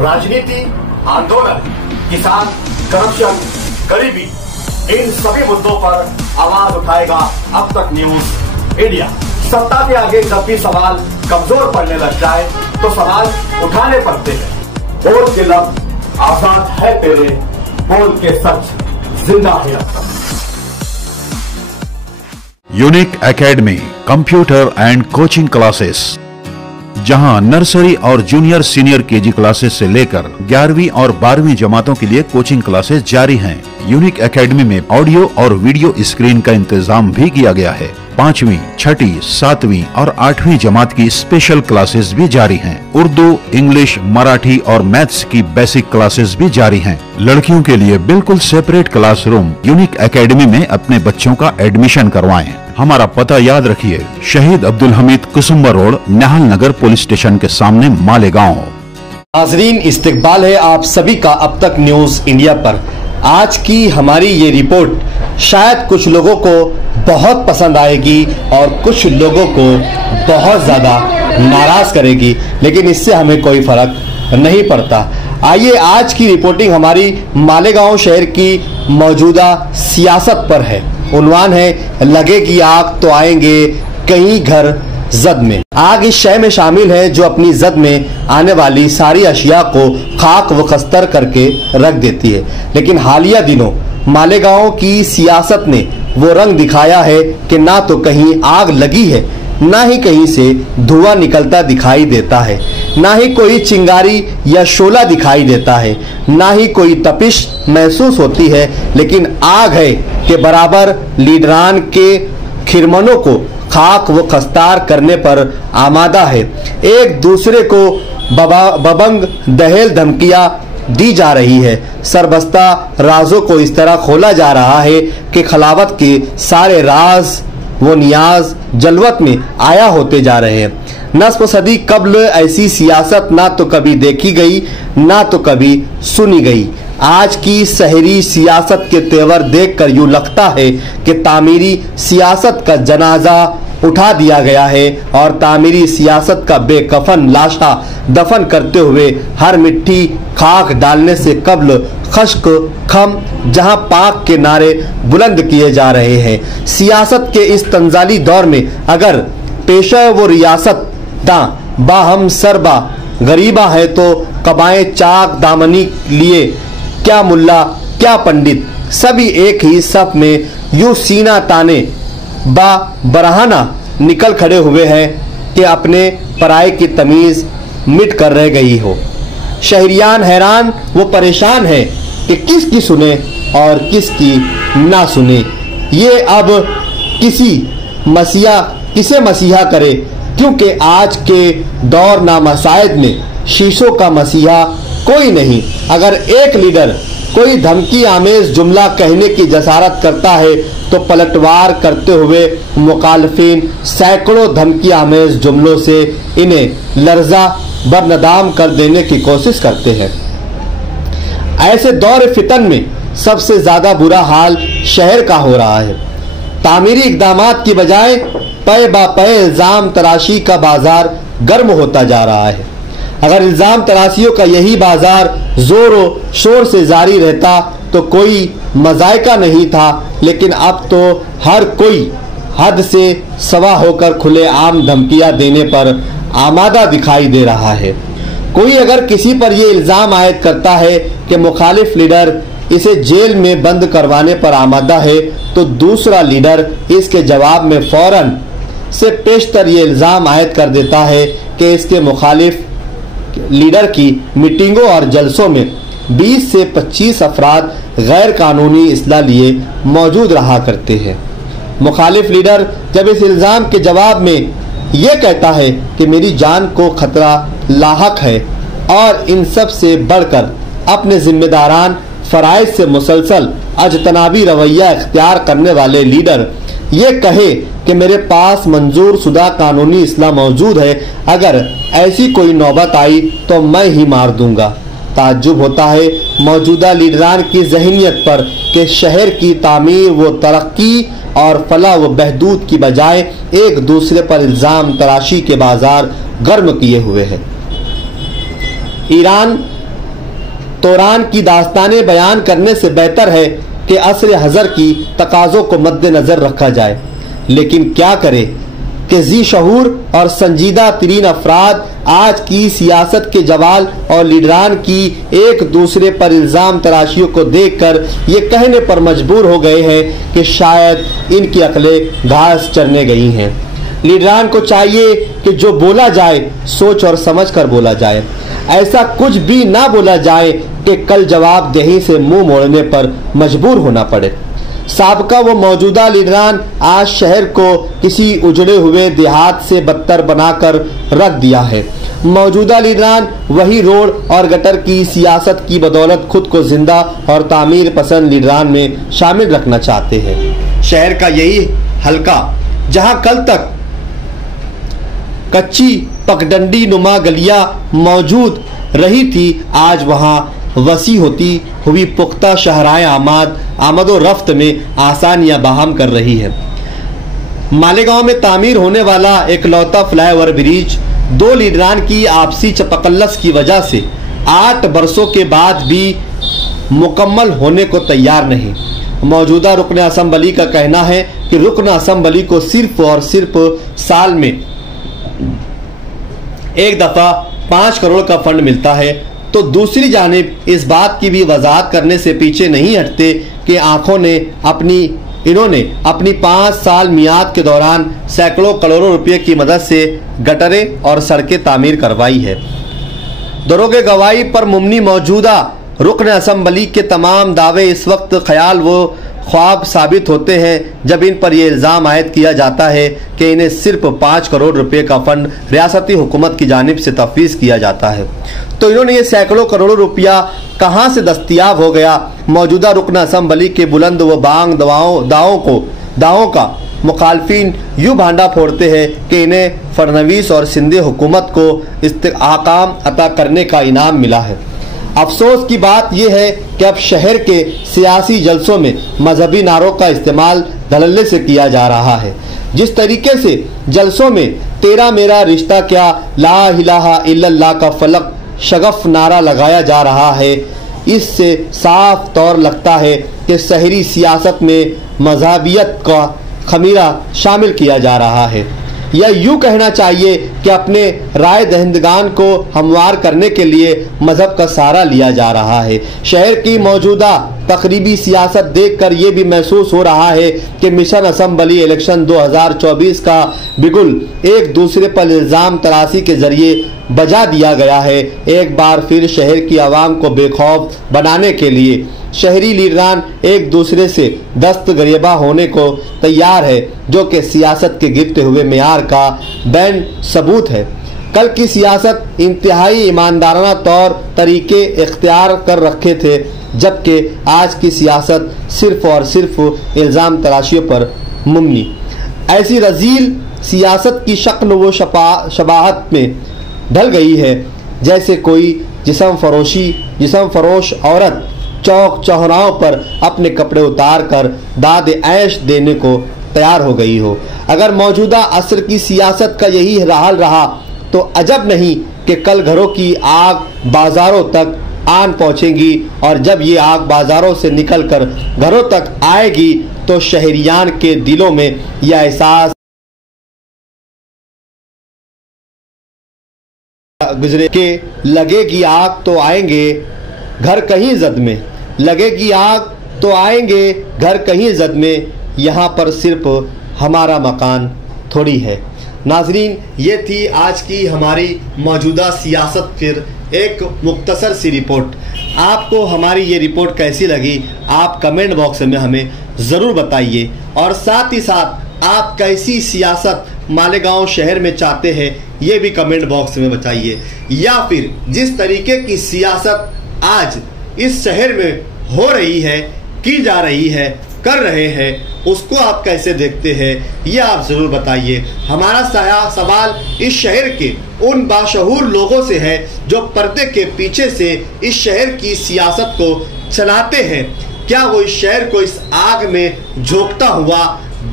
राजनीति, आंदोलन, किसान, करप्शन, गरीबी, इन सभी मुद्दों पर आवाज उठाएगा अब तक न्यूज इंडिया। सत्ता के आगे जब भी सवाल कमजोर पड़ने लग जाए तो सवाल उठाने पड़ते हैं। बोल के लफ्ज आजाद है तेरे, बोल के सच जिंदा है अब तक। Unique academy computer and coaching classes, जहां नर्सरी और जूनियर सीनियर केजी क्लासेस से लेकर 11वीं और 12वीं जमातों के लिए कोचिंग क्लासेस जारी हैं। यूनिक एकेडमी में ऑडियो और वीडियो स्क्रीन का इंतजाम भी किया गया है। 5वीं, 6ठी, 7वीं और 8वीं जमात की स्पेशल क्लासेस भी जारी हैं। उर्दू, इंग्लिश, मराठी और मैथ्स की बेसिक क्लासेस भी जारी हैं। लड़कियों के लिए बिल्कुल सेपरेट क्लासरूम। यूनिक एकेडमी में अपने बच्चों का एडमिशन करवाएं। हमारा पता याद रखिए, शहीद अब्दुल हमीद कुसुम्बर रोड, निहाल नगर पुलिस स्टेशन के सामने, मालेगांव। नाजरीन, इस्तकबाल है आप सभी का अब तक न्यूज इंडिया पर। आज की हमारी ये रिपोर्ट शायद कुछ लोगों को बहुत पसंद आएगी और कुछ लोगों को बहुत ज्यादा नाराज करेगी, लेकिन इससे हमें कोई फर्क नहीं पड़ता। आइए, आज की रिपोर्टिंग हमारी मालेगांव शहर की मौजूदा सियासत पर है। उन्वान है, लगेगी आग तो आएंगे कहीं घर जद में। आग इस शय में शामिल है जो अपनी जद में आने वाली सारी अशिया को खाक व खस्तर करके रख देती है। लेकिन हालिया दिनों मालेगांव की सियासत ने वो रंग दिखाया है कि ना तो कहीं आग लगी है, ना ही कहीं से धुआं निकलता दिखाई देता है, ना ही कोई चिंगारी या शोला दिखाई देता है, ना ही कोई तपिश महसूस होती है, लेकिन आग है कि बराबर लीडरान के खिरमनों को खाक व खस्तार करने पर आमादा है। एक दूसरे को बबंग दहेल धमकियां दी जा रही है। सरबस्ता राजों को इस तरह खोला जा रहा है कि खलावत के सारे राज वो नियाज जलवत में आया होते जा रहे हैं। नस्फ सदी कब्ल ऐसी सियासत ना तो कभी देखी गई, ना तो कभी सुनी गई। आज की शहरी सियासत के तेवर देखकर यूं लगता है कि तामीरी सियासत का जनाजा उठा दिया गया है और तामीरी सियासत का बेकफन लाशा दफन करते हुए हर मिट्टी खाक डालने से कब्ल खश्क खम जहां पाक के नारे बुलंद किए जा रहे हैं। सियासत के इस तंजाली दौर में अगर पेशा वो रियासत दां बाहम सरबा गरीबा है तो कबाएं चाक दामनी लिए क्या मुल्ला क्या पंडित सभी एक ही सफ में यूं सीना ताने बा बरहाना निकल खड़े हुए हैं कि अपने पराये की तमीज मिट कर रह गई हो। शहरियान हैरान वो परेशान है कि किसकी सुने और किसकी ना सुने। ये अब किसे मसीहा करे, क्योंकि आज के दौर नामसायद में शीशों का मसीहा कोई नहीं। अगर एक लीडर कोई धमकी आमेज जुमला कहने की जसारत करता है तो पलटवार करते हुए मुखालफिन सैकड़ों धमकी आमेज जुमलों से इन्हें लर्जा बरनदाम कर देने की कोशिश करते हैं। ऐसे दौर फितन में सबसे ज्यादा बुरा हाल शहर का हो रहा है। तामीरी इकदामात की बजाय पय बा पय इल्जाम तराशी का बाजार गर्म होता जा रहा है। अगर इल्जाम तराशियों का यही बाजार जोरों शोर से जारी रहता तो कोई मजायका नहीं था, लेकिन अब तो हर कोई हद से सवा होकर खुले आम धमकियां देने पर आमादा दिखाई दे रहा है। कोई अगर किसी पर यह इल्जाम आयद करता है कि मुखालिफ लीडर इसे जेल में बंद करवाने पर आमादा है, तो दूसरा लीडर इसके जवाब में फौरन से पेशतर ये इल्जाम आयद कर देता है कि इसके मुखालिफ लीडर की मीटिंगों और जलसों में 20 से 25 अफराद गैर कानूनी इस्लाह लिए मौजूद रहा करते हैं। मुखालिफ लीडर जब इस इल्जाम के जवाब में यह कहता है कि मेरी जान को खतरा लाहक है और इन सब से बढ़कर अपने जिम्मेदारान फराइज से मुसलसल अजतनाबी रवैया इख्तियार करने वाले लीडर ये कहे कि मेरे पास मंजूर शुदा कानूनी इस्लाह मौजूद है, अगर ऐसी कोई नौबत आई तो मैं ही मार दूंगा। ताज्जुब होता है मौजूदा लीडरान की जहनियत पर कि शहर की तामीर व तरक्की और फलाह व बहदूद की बजाय एक दूसरे पर इल्जाम तराशी के बाजार गर्म किए हुए है। ईरान तौरान की दास्तानें बयान करने से बेहतर है कि असर हज़र की तकाज़ों को मद्देनज़र रखा जाए। लेकिन क्या करें कि जी शहूर और संजीदा तरीन अफराद आज की सियासत के जवाल और लीडरान की एक दूसरे पर इल्ज़ाम तराशियों को देखकर ये कहने पर मजबूर हो गए हैं कि शायद इनकी अकलें घास चरने गई हैं। लीडरान को चाहिए कि जो बोला जाए सोच और समझ कर बोला जाए, ऐसा कुछ भी ना बोला जाए कि कल जवाबदेही से मुंह मोड़ने पर मजबूर होना पड़े। साबका व मौजूदा लीडरान आज शहर को किसी उजड़े हुए देहात से बदतर बनाकर रख दिया है। मौजूदा लीडरान वही रोड और गटर की सियासत की बदौलत खुद को जिंदा और तामीर पसंद लीडरान में शामिल रखना चाहते हैं। शहर का यही हल्का जहां कल तक कच्ची पगडंडी नुमा गलियां मौजूद रही थी, आज वहां वसी होती हुई पुख्ता शहराएं आमद व रफ्त में आसानियां बहाम कर रही है। मालेगांव में तामीर होने वाला एकलौता फ्लाईओवर ब्रिज 2 लीडरान की आपसी चपकल्लस की वजह से 8 बरसों के बाद भी मुकम्मल होने को तैयार नहीं। मौजूदा रुकन असम्बली का कहना है कि रुकन असम्बली को सिर्फ और सिर्फ साल में एक दफा 5 करोड़ का फंड मिलता है, तो दूसरी जानिब इस बात की भी वजाहत करने से पीछे नहीं हटते कि इन्होंने अपनी 5 साल मियाद के दौरान सैकड़ों करोड़ों रुपए की मदद से गटरें और सड़कें तामीर करवाई है। दरोगे गवाही पर मुमनी मौजूदा रुकन असम्बली के तमाम दावे इस वक्त ख्याल व ख्वाब साबित होते हैं जब इन पर यह इल्ज़ाम आयद किया जाता है कि इन्हें सिर्फ 5 करोड़ रुपए का फंड रियासती हुकूमत की जानिब से तफवीज़ किया जाता है। तो इन्होंने ये सैकड़ों करोड़ों रुपया कहाँ से दस्तयाब हो गया? मौजूदा रुकन असम्बली के बुलंद व बांग दावों का मुखालफिन यूँ भांडा फोड़ते हैं कि इन्हें फडनवीस और सिंधी हुकूमत को इस्तेहकाम अता करने का इनाम मिला है। अफसोस की बात यह है कि अब शहर के सियासी जलसों में मजहबी नारों का इस्तेमाल धड़ल्ले से किया जा रहा है। जिस तरीके से जलसों में तेरा मेरा रिश्ता क्या, ला इलाहा इल्लल्लाह का फलक शगफ नारा लगाया जा रहा है, इससे साफ तौर लगता है कि शहरी सियासत में मजहबियत का खमीरा शामिल किया जा रहा है। या यूँ कहना चाहिए कि अपने राय दहिंदगान को हमवार करने के लिए मजहब का सहारा लिया जा रहा है। शहर की मौजूदा तकरीबी सियासत देखकर यह भी महसूस हो रहा है कि मिशन असम्बली इलेक्शन 2024 का बिगुल एक दूसरे पर इल्ज़ाम तराशी के जरिए बजा दिया गया है। एक बार फिर शहर की आवाम को बेखौफ बनाने के लिए शहरी लीडरान एक दूसरे से दस्त गरेबा होने को तैयार है, जो कि सियासत के गिरते हुए मेयार का बैन सबूत है। कल की सियासत इंतहाई ईमानदाराना तौर तरीके इख्तियार कर रखे थे, जबकि आज की सियासत सिर्फ और सिर्फ इल्ज़ाम तराशियों पर मुमनी। ऐसी रजील सियासत की शक्ल व शबाहत में ढल गई है जैसे कोई जिस्म फरोश औरत चौक चौराहों पर अपने कपड़े उतार कर दाद ऐश देने को तैयार हो गई हो। अगर मौजूदा असर की सियासत का यही हाल रहा तो अजब नहीं कि कल घरों की आग बाजारों तक आन पहुंचेगी, और जब ये आग बाजारों से निकलकर घरों तक आएगी तो शहरियान के दिलों में यह एहसास गुजरे के लगेगी आग तो आएंगे घर कहीं जद में, लगेगी आग तो आएंगे घर कहीं जद में, यहाँ पर सिर्फ हमारा मकान थोड़ी है। नाजरीन, ये थी आज की हमारी मौजूदा सियासत फिर एक मुख्तसर सी रिपोर्ट। आपको हमारी ये रिपोर्ट कैसी लगी आप कमेंट बॉक्स में हमें ज़रूर बताइए, और साथ ही साथ आप कैसी सियासत मालेगांव शहर में चाहते हैं ये भी कमेंट बॉक्स में बताइए, या फिर जिस तरीके की सियासत आज इस शहर में हो रही है, की जा रही है, कर रहे हैं, उसको आप कैसे देखते हैं ये आप जरूर बताइए। हमारा सवाल इस शहर के उन बाशऊर लोगों से है जो पर्दे के पीछे से इस शहर की सियासत को चलाते हैं। क्या वो इस शहर को इस आग में झोंकता हुआ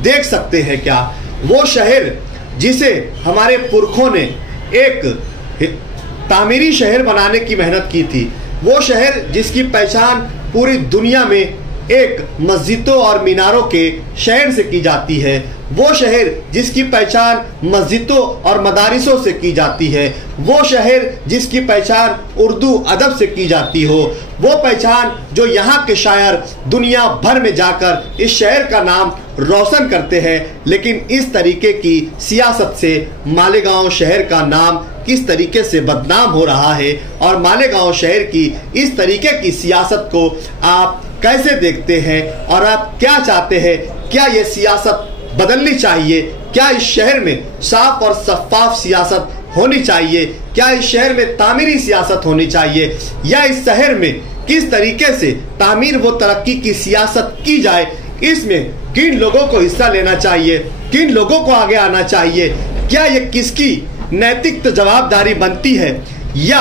देख सकते हैं? क्या वो शहर जिसे हमारे पुरखों ने एक तामीरी शहर बनाने की मेहनत की थी, वो शहर जिसकी पहचान पूरी दुनिया में एक मस्जिदों और मीनारों के शहर से की जाती है, वो शहर जिसकी पहचान मस्जिदों और मदारिसों से की जाती है, वो शहर जिसकी पहचान उर्दू अदब से की जाती हो, वो पहचान जो यहाँ के शायर दुनिया भर में जाकर इस शहर का नाम रोशन करते हैं। लेकिन इस तरीके की सियासत से मालेगांव शहर का नाम किस तरीके से बदनाम हो रहा है और मालेगांव शहर की इस तरीके की सियासत को आप कैसे देखते हैं और आप क्या चाहते हैं? क्या ये सियासत बदलनी चाहिए? क्या इस शहर में साफ और शफाफ सियासत होनी चाहिए? क्या इस शहर में तामीरी सियासत होनी चाहिए? या इस शहर में किस तरीके से तामीर व तरक्की की सियासत की जाए? इसमें किन लोगों को हिस्सा लेना चाहिए? किन लोगों को आगे आना चाहिए? क्या ये किसकी नैतिक जवाबदारी बनती है या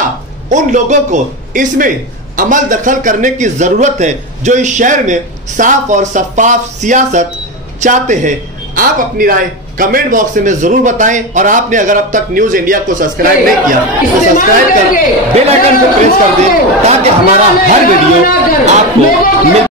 उन लोगों को इसमें अमल दखल करने की जरूरत है जो इस शहर में साफ और शफाफ सियासत चाहते हैं? आप अपनी राय कमेंट बॉक्स में जरूर बताएं और आपने अगर अब तक न्यूज इंडिया को सब्सक्राइब नहीं किया तो सब्सक्राइब कर बेल आइकन को प्रेस कर दें ताकि हमारा हर वीडियो आपको मिल